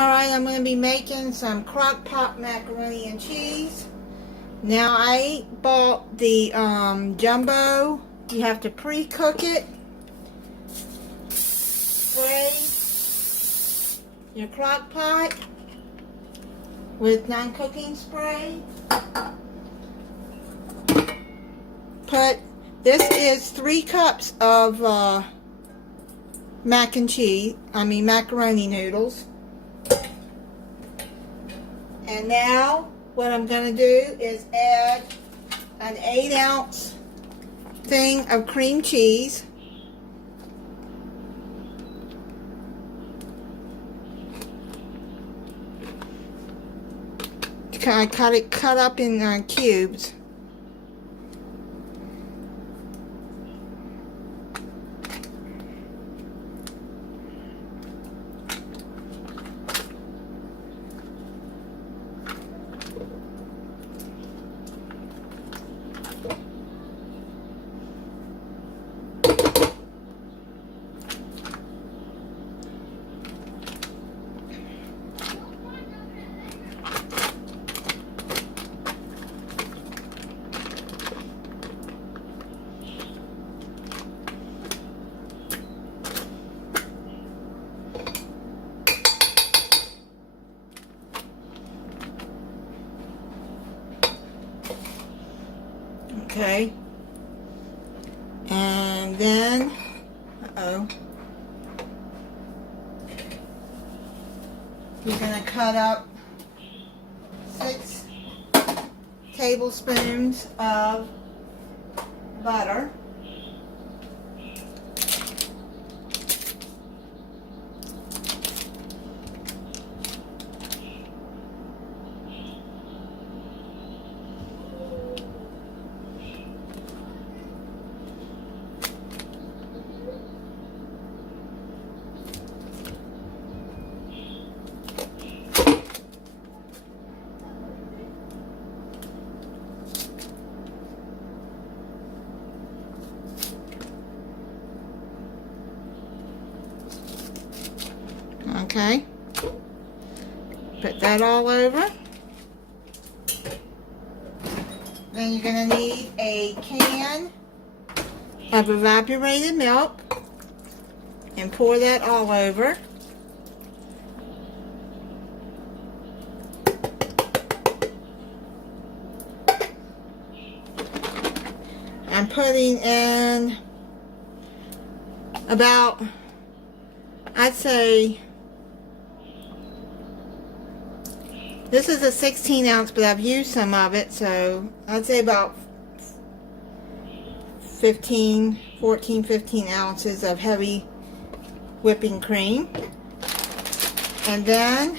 Alright, I'm going to be making some Crockpot macaroni and cheese. Now I bought the jumbo. You have to pre-cook it. Spray your crock pot with non-cooking spray. This is 3 cups of macaroni noodles. And now what I'm going to do is add an 8-ounce thing of cream cheese. I cut up in cubes. Okay, and then, you're going to cut up 6 tablespoons of butter. Okay, put that all over. Then you're going to need a can of evaporated milk and pour that all over. I'm putting in about, I'd say, this is a 16-ounce, but I've used some of it, so I'd say about 14, 15 ounces of heavy whipping cream. And then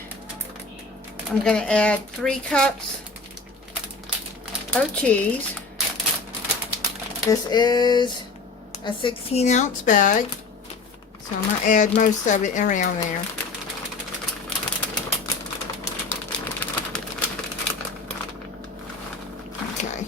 I'm going to add 3 cups of cheese. This is a 16-ounce bag, so I'm going to add most of it around there. Okay.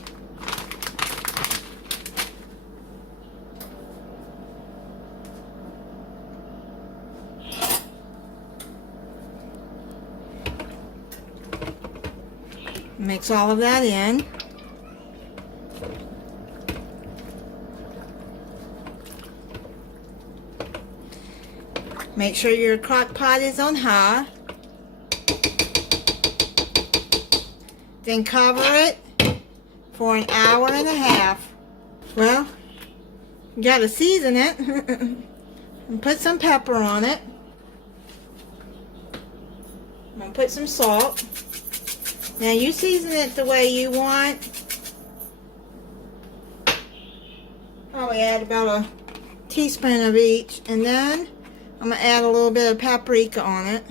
Mix all of that in. Make sure your crock pot is on high. Then cover it for an hour and a half. Well, you gotta season it and put some pepper on it. I'm gonna put some salt. Now you season it the way you want. Probably add about a teaspoon of each, and then I'm gonna add a little bit of paprika on it.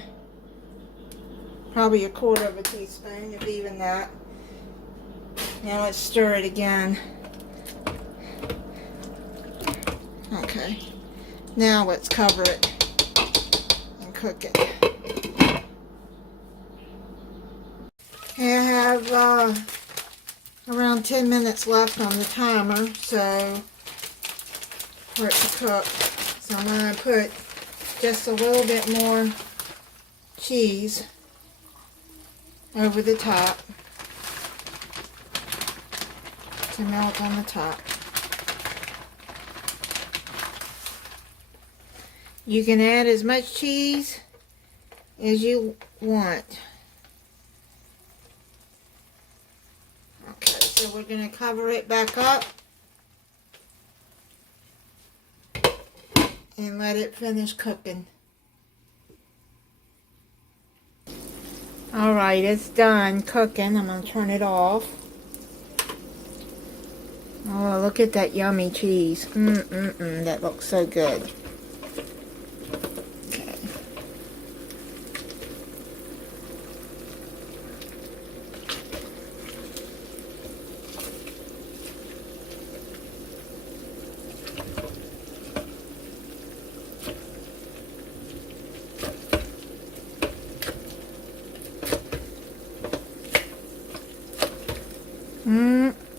Probably a 1/4 of a teaspoon, if even that. Now let's stir it again. Okay. Now let's cover it and cook it. Okay, I have around 10 minutes left on the timer, so for it to cook. So I'm going to put just a little bit more cheese over the top to melt on the top. You can add as much cheese as you want. Okay, so we're going to cover it back up and let it finish cooking. Alright, it's done cooking. I'm going to turn it off. Oh, look at that yummy cheese. That looks so good. Okay.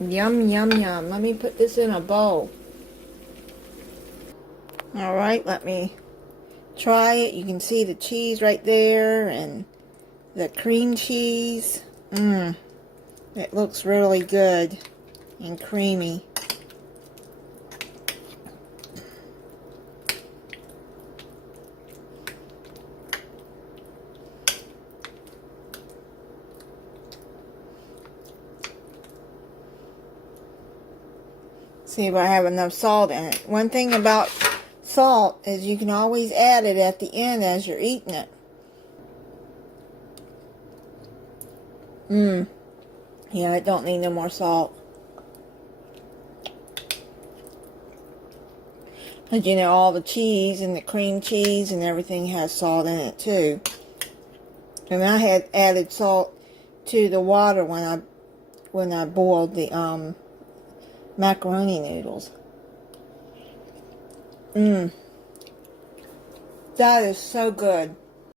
Yum, yum, yum. Let me put this in a bowl. Alright, let me try it. You can see the cheese right there and the cream cheese. It looks really good and creamy. See if I have enough salt in it. One thing about salt is you can always add it at the end as you're eating it. Yeah, it don't need no more salt. Because you know, all the cheese and the cream cheese and everything has salt in it too. And I had added salt to the water when I boiled the macaroni noodles. That is so good.